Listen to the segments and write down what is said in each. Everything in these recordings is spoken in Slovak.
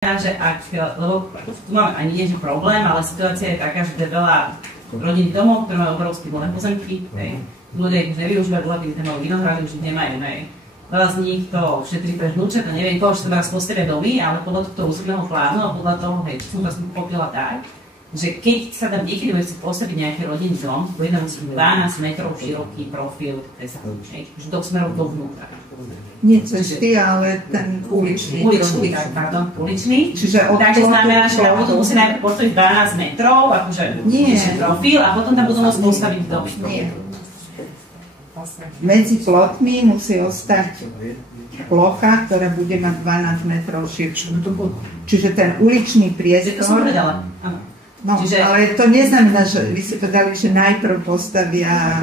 že lebo tu máme ani nie že problém, ale situácia je taká, že to je veľa rodín domov, ktoré majú obrovské voľné pozemky, ľudia ich nevyužívajú, ľudia ich nemajú vinohrady, už ich nemajú, veľa z nich to šetrí pre vnúčat a neviem koho, že sa raz postavia domy, ale podľa toho územného plánu a podľa toho, že som vás pochopila tak, že keď sa tam niekedy bude postaviť nejaký rodinný dom, bude tam 12 metrov široký profil, že do smerov dovnútra. Nie cesty, ale ten uličný. Uličný. Čiže takže znamená, že tam budú musieť najprv postaviť 12 metrov, akože profil a potom tam budú môcť postaviť domy. Nie. Medzi plotmi musí ostať plocha, ktorá bude mať 12 metrov širšiu. Čiže ten uličný priestor... To som povedala, áno. No, čiže... ale to neznamená, že vy si povedali, že najprv postavia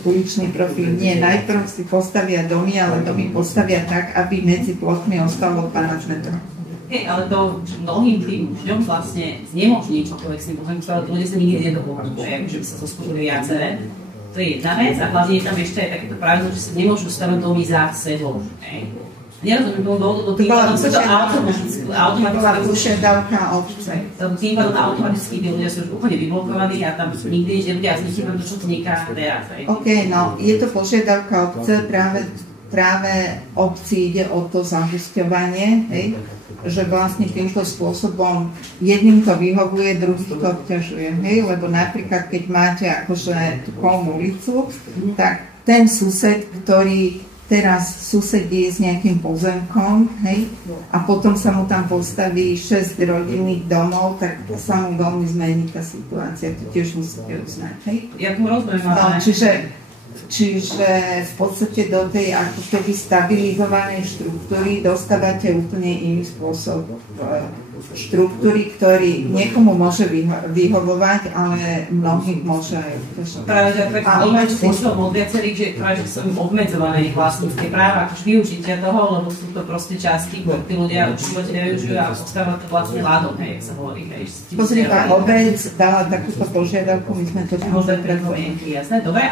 uličný profil. Nie, najprv si postavia domy, ale domy postavia tak, aby medzi plotmi ostalo 12 metrov. Ale to mnohým tým ľuďom vlastne znemožní čokoľvek s tým pozemkom, ale to ľudia sa nikdy nedovolí, že by sa zoskúšali viaceré. To je jedna vec a hlavne je tam ešte aj takéto pravidlo, že sa nemôžu stavať domy za sebou. Nerozumiem tomu dôvodu, tým pádom sa to automaticky požiadavka obce. Tým pádom automaticky tí ľudia sú už úplne vyblokovaní a tam nikdy nebude a vznikne to, čo vzniká teraz. OK, no je to požiadavka obce, práve obci ide o to zahusťovanie, že vlastne týmto spôsobom jedným to vyhovuje, druhý to obťažuje. Lebo napríklad, keď máte akože tú polnú ulicu, tak ten sused, ktorý teraz susedí s nejakým pozemkom, a potom sa mu tam postaví 6 rodinných domov, tak sa mu veľmi zmení tá situácia. To tiež musíte uznať, Ja tu rozumiem, ale... Čiže v podstate do tej ako keby stabilizovanej štruktúry dostávate úplne iný spôsob štruktúry, ktorý niekomu môže vyhovovať, ale mnohých môže aj uťažovať. Práve, že vnímať spôsobom od viacerých, že sú obmedzované ich vlastnícke práva, akož využitia toho, lebo sú to proste časti, ktoré tí ľudia v živote nevyužijú a postáva to vlastne ľadom, jak sa hovorí. Pozri, obec dala takúto požiadavku, my sme to... Možno je predpomienky, jasné, dobre.